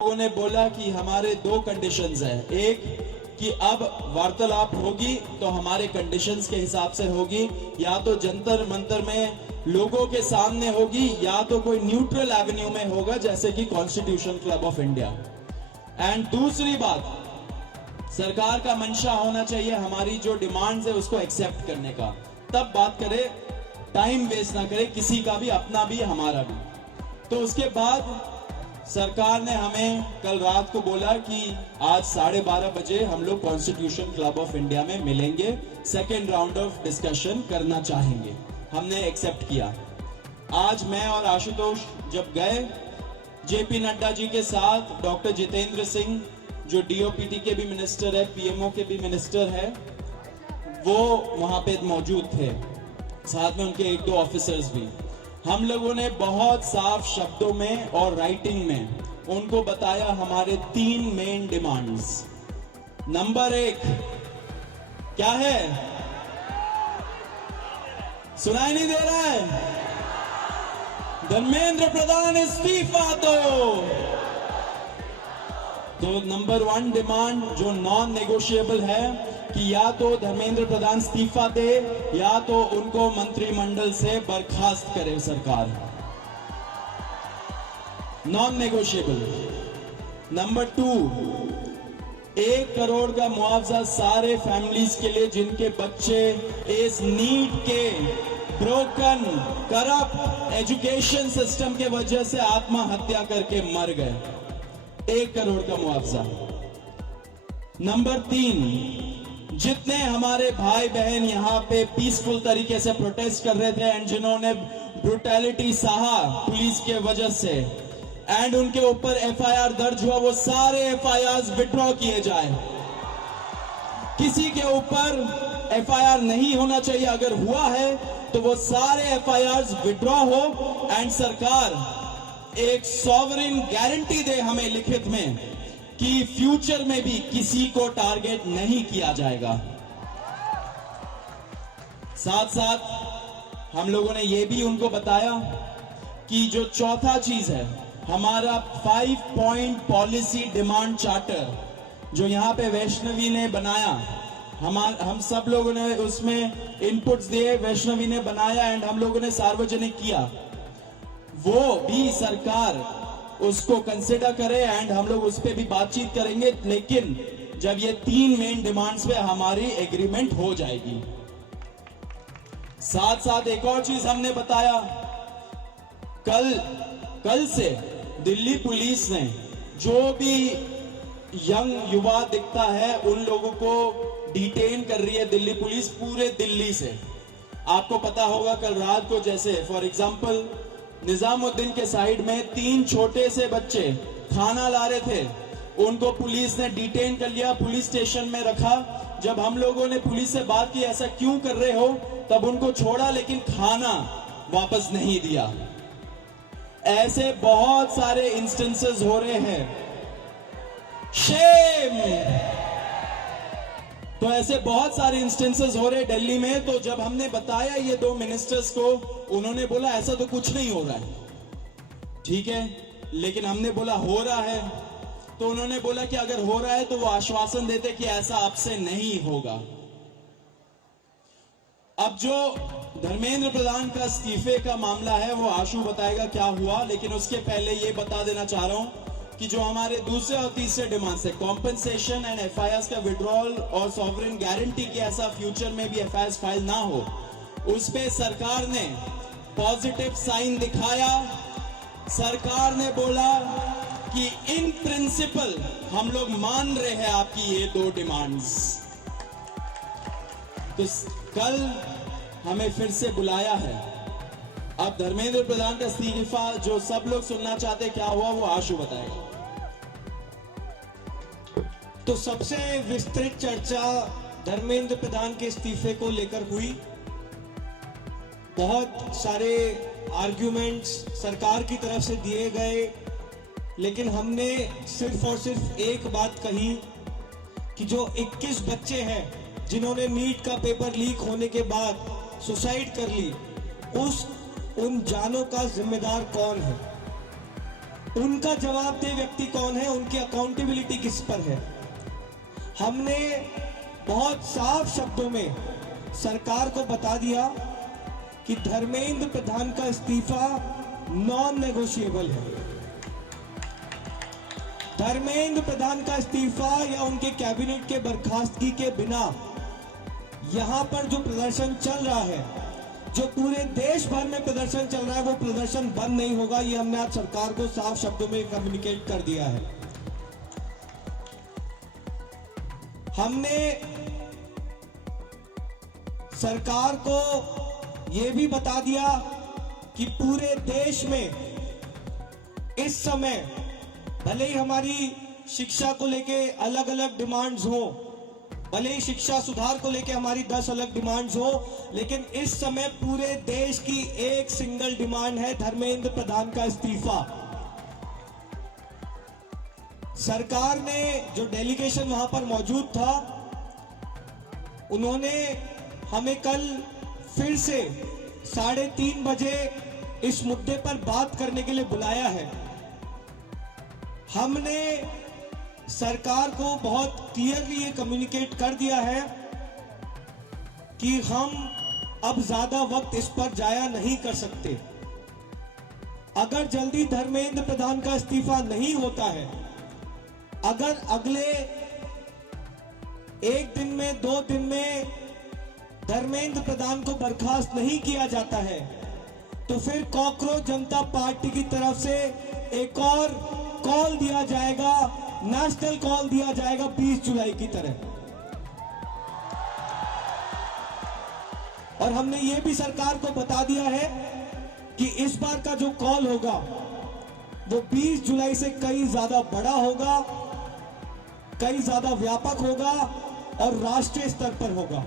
लोगों ने बोला कि हमारे दो कंडीशंस हैं। एक कि अब वार्तालाप होगी तो हमारे कंडीशंस के हिसाब से होगी, या तो जंतर मंतर में लोगों के सामने होगी या तो कोई न्यूट्रल एवेन्यू में होगा जैसे कि constitution club of India. And दूसरी बात, सरकार का मंशा होना चाहिए हमारी जो डिमांड्स है उसको एक्सेप्ट करने का, तब बात करे, टाइम वेस्ट ना करे किसी का भी, अपना भी हमारा भी। तो उसके बाद सरकार ने हमें कल रात को बोला कि आज 12:30 बजे हम लोग कॉन्स्टिट्यूशन क्लब ऑफ इंडिया में मिलेंगे, सेकेंड राउंड ऑफ डिस्कशन करना चाहेंगे। हमने एक्सेप्ट किया। आज मैं और आशुतोष जब गए, जेपी नड्डा जी के साथ डॉक्टर जितेंद्र सिंह जो डीओपीटी के भी मिनिस्टर है, पीएमओ के भी मिनिस्टर है, वो वहां पे मौजूद थे, साथ में उनके एक दो ऑफिसर्स भी। हम लोगों ने बहुत साफ शब्दों में और राइटिंग में उनको बताया हमारे 3 मेन डिमांड्स। नंबर 1 क्या है? सुनाई नहीं दे रहा है? धर्मेंद्र प्रधान इस्तीफा तो नंबर 1 डिमांड जो नॉन नेगोशिएबल है कि या तो धर्मेंद्र प्रधान इस्तीफा दे या तो उनको मंत्रिमंडल से बर्खास्त करे सरकार, नॉन नेगोशिएबल। नंबर 2, 1 करोड़ का मुआवजा सारे फैमिलीज के लिए जिनके बच्चे इस नीट के ब्रोकन करप्ट एजुकेशन सिस्टम के वजह से आत्महत्या करके मर गए, 1 करोड़ का मुआवजा। नंबर 3, जितने हमारे भाई बहन यहाँ पे पीसफुल तरीके से प्रोटेस्ट कर रहे थे एंड जिन्होंने ब्रुटैलिटी सहा पुलिस के वजह से एंड उनके ऊपर एफआईआर दर्ज हुआ, वो सारे एफआईआर विड्रॉ किए जाए। किसी के ऊपर एफआईआर नहीं होना चाहिए, अगर हुआ है तो वो सारे एफआईआर विड्रॉ हो एंड सरकार एक सॉवरेन गारंटी दे हमें लिखित में कि फ्यूचर में भी किसी को टारगेट नहीं किया जाएगा। साथ साथ हम लोगों ने यह भी उनको बताया कि जो चौथा चीज है हमारा 5 पॉइंट पॉलिसी डिमांड चार्टर जो यहां पे वैष्णवी ने बनाया, हम सब लोगों ने उसमें इनपुट्स दिए, वैष्णवी ने बनाया एंड हम लोगों ने सार्वजनिक किया, वो भी सरकार उसको कंसिडर करे एंड हम लोग उस पर भी बातचीत करेंगे, लेकिन जब ये 3 मेन डिमांड्स पे हमारी एग्रीमेंट हो जाएगी। साथ साथ एक और चीज हमने बताया, कल से दिल्ली पुलिस ने जो भी यंग युवा दिखता है उन लोगों को डिटेन कर रही है दिल्ली पुलिस पूरे दिल्ली से। आपको पता होगा कल रात को जैसे फॉर एग्जांपल निजामुद्दीन के साइड में 3 छोटे से बच्चे खाना ला रहे थे, उनको पुलिस ने डिटेन कर लिया, पुलिस स्टेशन में रखा। जब हम लोगों ने पुलिस से बात की ऐसा क्यों कर रहे हो, तब उनको छोड़ा लेकिन खाना वापस नहीं दिया। ऐसे बहुत सारे इंस्टेंसेस हो रहे हैं, शेम। तो ऐसे बहुत सारे इंस्टेंसेस हो रहे दिल्ली में। तो जब हमने बताया ये 2 मिनिस्टर्स को, उन्होंने बोला ऐसा तो कुछ नहीं हो रहा है। ठीक है, लेकिन हमने बोला हो रहा है, तो उन्होंने बोला कि अगर हो रहा है तो वो आश्वासन देते कि ऐसा आपसे नहीं होगा। अब जो धर्मेंद्र प्रधान का इस्तीफे का मामला है वो आशु बताएगा क्या हुआ, लेकिन उसके पहले ये बता देना चाह रहा हूं कि जो हमारे दूसरे और तीसरे डिमांड्स है, कॉम्पेंसेशन एंड एफआईआर का विड्रॉल और सॉवरेन गारंटी की ऐसा फ्यूचर में भी एफआईआर फाइल ना हो, उस पे सरकार ने पॉजिटिव साइन दिखाया। सरकार ने बोला कि इन प्रिंसिपल हम लोग मान रहे हैं आपकी ये 2 डिमांड्स। तो कल हमें फिर से बुलाया है। अब धर्मेंद्र प्रधान का इस्तीफा जो सब लोग सुनना चाहते क्या हुआ वो आशु बताएगा। तो सबसे विस्तृत चर्चा धर्मेंद्र प्रधान के इस्तीफे को लेकर हुई। बहुत सारे आर्ग्यूमेंट्स सरकार की तरफ से दिए गए, लेकिन हमने सिर्फ और सिर्फ एक बात कही कि जो 21 बच्चे हैं जिन्होंने नीट का पेपर लीक होने के बाद सुसाइड कर ली, उन जानों का जिम्मेदार कौन है। उनका जवाबदेह व्यक्ति कौन है, उनकी अकाउंटेबिलिटी किस पर है। हमने बहुत साफ शब्दों में सरकार को बता दिया कि धर्मेंद्र प्रधान का इस्तीफा नॉन नेगोशिएबल है। धर्मेंद्र प्रधान का इस्तीफा या उनके कैबिनेट के बर्खास्तगी के बिना यहां पर जो प्रदर्शन चल रहा है, जो पूरे देश भर में प्रदर्शन चल रहा है, वो प्रदर्शन बंद नहीं होगा। ये हमने आज सरकार को साफ शब्दों में कम्युनिकेट कर दिया है। हमने सरकार को यह भी बता दिया कि पूरे देश में इस समय भले ही हमारी शिक्षा को लेके अलग अलग डिमांड्स हो, भले ही शिक्षा सुधार को लेके हमारी 10 अलग डिमांड्स हो, लेकिन इस समय पूरे देश की एक सिंगल डिमांड है, धर्मेंद्र प्रधान का इस्तीफा। सरकार ने जो डेलीगेशन वहां पर मौजूद था, उन्होंने हमें कल फिर से 3:30 बजे इस मुद्दे पर बात करने के लिए बुलाया है। हमने सरकार को बहुत क्लियरली ये कम्युनिकेट कर दिया है कि हम अब ज्यादा वक्त इस पर जाया नहीं कर सकते। अगर जल्दी धर्मेंद्र प्रधान का इस्तीफा नहीं होता है, अगर अगले 1 दिन में 2 दिन में धर्मेंद्र प्रधान को बर्खास्त नहीं किया जाता है, तो फिर कॉकरोच जनता पार्टी की तरफ से एक और कॉल दिया जाएगा, नेशनल कॉल दिया जाएगा 20 जुलाई की तरह। और हमने ये भी सरकार को बता दिया है कि इस बार का जो कॉल होगा वो 20 जुलाई से कई ज्यादा बड़ा होगा, कई ज्यादा व्यापक होगा और राष्ट्रीय स्तर पर होगा।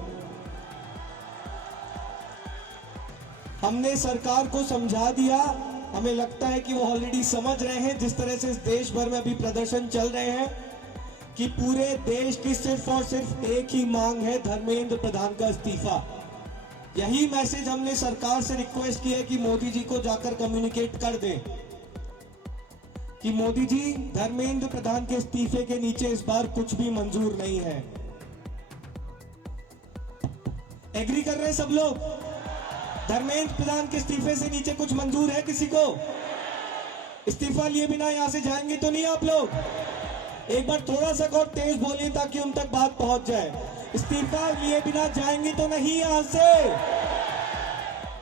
हमने सरकार को समझा दिया, हमें लगता है कि वो ऑलरेडी समझ रहे हैं, जिस तरह से इस देश भर में अभी प्रदर्शन चल रहे हैं, कि पूरे देश की सिर्फ और सिर्फ एक ही मांग है, धर्मेंद्र प्रधान का इस्तीफा। यही मैसेज हमने सरकार से रिक्वेस्ट की है कि मोदी जी को जाकर कम्युनिकेट कर दें कि मोदी जी, धर्मेंद्र प्रधान के इस्तीफे के नीचे इस बार कुछ भी मंजूर नहीं है। एग्री कर रहे हैं सब लोग? धर्मेंद्र प्रधान के इस्तीफे से नीचे कुछ मंजूर है किसी को? इस्तीफा लिए बिना यहां से जाएंगे तो नहीं आप लोग? एक बार थोड़ा सा और तेज बोलिए ताकि उन तक बात पहुंच जाए। इस्तीफा लिए बिना जाएंगे तो नहीं यहां से?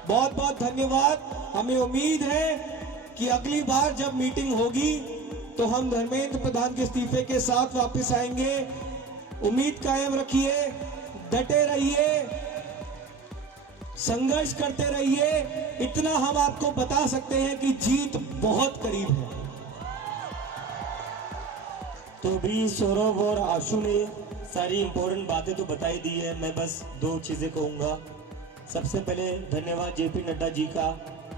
बहुत बहुत धन्यवाद। हमें उम्मीद है कि अगली बार जब मीटिंग होगी तो हम धर्मेंद्र प्रधान के इस्तीफे के साथ वापस आएंगे। उम्मीद कायम रखिए, डटे रहिए, संघर्ष करते रहिए। इतना हम आपको बता सकते हैं कि जीत बहुत करीब है। तो भी सौरभ और आशु ने सारी इंपॉर्टेंट बातें तो बताई दी है। मैं बस 2 चीजें कहूंगा। सबसे पहले धन्यवाद जेपी नड्डा जी का,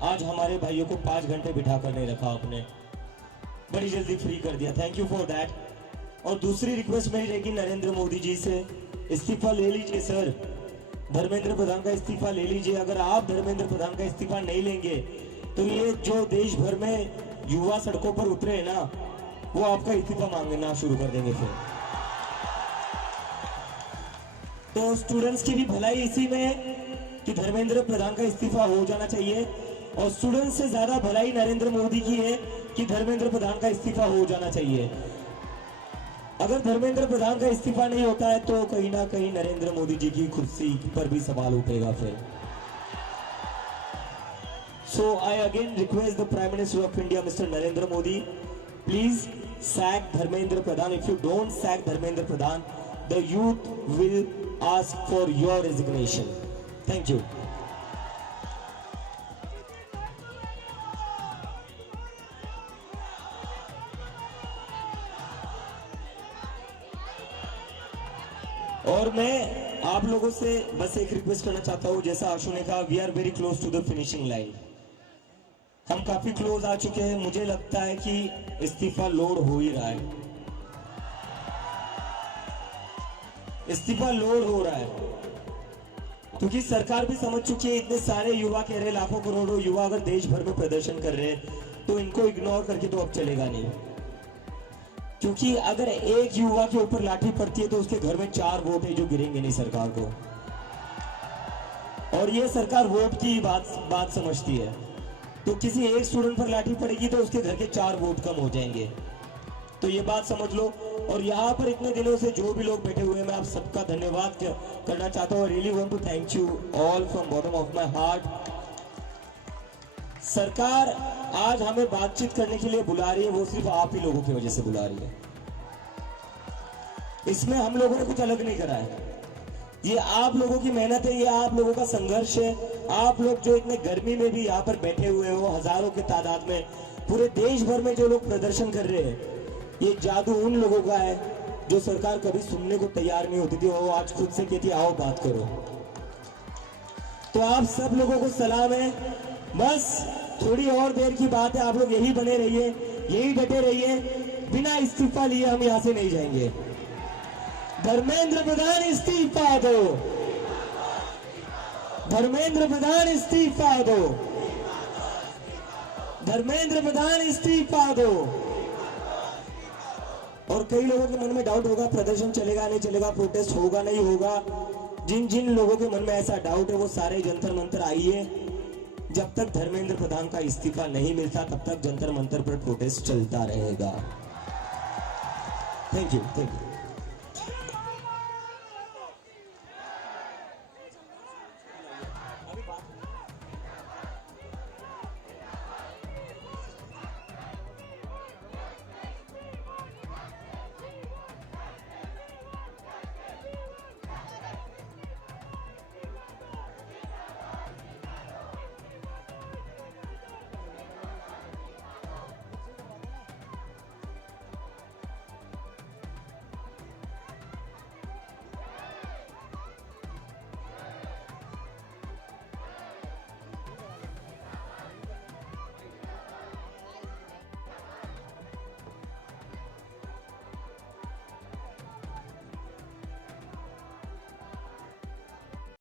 आज हमारे भाइयों को 5 घंटे बिठा कर नहीं रखा आपने, बड़ी जल्दी फ्री कर दिया, थैंक यू फॉर दैट। और दूसरी रिक्वेस्ट मेरी रहेगी नरेंद्र मोदी जी से, इस्तीफा ले लीजिए सर, धर्मेंद्र प्रधान का इस्तीफा ले लीजिए। अगर आप धर्मेंद्र प्रधान का इस्तीफा नहीं लेंगे तो ये जो देश भर में युवा सड़कों पर उतरे हैं ना, वो आपका इस्तीफा मांगना शुरू कर देंगे फिर। तो स्टूडेंट्स की भी भलाई इसी में है कि धर्मेंद्र प्रधान का इस्तीफा हो जाना चाहिए, और स्टूडेंट्स से ज्यादा भलाई नरेंद्र मोदी की है कि धर्मेंद्र प्रधान का इस्तीफा हो जाना चाहिए। अगर धर्मेंद्र प्रधान का इस्तीफा नहीं होता है तो कहीं ना कहीं नरेंद्र मोदी जी की कुर्सी पर भी सवाल उठेगा फिर। So I again request the prime minister of India mister Narendra Modi, please sack Dharmendra Pradhan. If you don't sack Dharmendra Pradhan, the youth will ask for your resignation. Thank you. और मैं आप लोगों से बस एक रिक्वेस्ट करना चाहता हूं, जैसा आशु ने कहा, we are very close to the finishing line. हम काफी क्लोज आ चुके हैं। मुझे लगता है कि इस्तीफा लोड हो ही रहा है, इस्तीफा लोड हो रहा है, क्योंकि सरकार भी समझ चुकी है। इतने सारे युवा कह रहे, लाखों करोड़ों युवा अगर देश भर में प्रदर्शन कर रहे हैं तो इनको इग्नोर करके तो अब चलेगा नहीं, क्योंकि अगर एक युवा के ऊपर लाठी पड़ती है तो उसके घर में 4 वोट है जो गिरेंगे नहीं सरकार को, और ये सरकार वोट की बात समझती है। तो किसी एक स्टूडेंट पर लाठी पड़ेगी तो उसके घर के 4 वोट कम हो जाएंगे, तो ये बात समझ लो। और यहाँ पर इतने दिनों से जो भी लोग बैठे हुए हैं, मैं आप सबका धन्यवाद करना चाहता हूँ। Really want to thank you all from bottom of my heart. सरकार आज हमें बातचीत करने के लिए बुला रही है, वो सिर्फ आप ही लोगों की वजह से बुला रही है। इसमें हम लोगों ने कुछ अलग नहीं करा है, ये आप लोगों की मेहनत है, ये आप लोगों का संघर्ष है। आप लोग जो इतने गर्मी में भी यहाँ पर बैठे हुए हो, हजारों की तादाद में, पूरे देश भर में जो लोग प्रदर्शन कर रहे हैं, ये जादू उन लोगों का है जो सरकार कभी सुनने को तैयार नहीं होती थी, वो आज खुद से कहती आओ बात करो। तो आप सब लोगों को सलाम है, बस थोड़ी और देर की बात है, आप लोग यही बने रहिए, यही डटे रहिए, बिना इस्तीफा लिए हम यहां से नहीं जाएंगे। धर्मेंद्र प्रधान इस्तीफा दो, धर्मेंद्र प्रधान इस्तीफा दो, धर्मेंद्र प्रधान इस्तीफा दो। और कई लोगों के मन में डाउट होगा प्रदर्शन चलेगा नहीं चलेगा, प्रोटेस्ट होगा नहीं होगा। जिन जिन लोगों के मन में ऐसा डाउट है वो सारे जंतर मंतर आइए। जब तक धर्मेंद्र प्रधान का इस्तीफा नहीं मिलता तब तक जंतर मंतर पर प्रोटेस्ट चलता रहेगा। Thank you, thank you.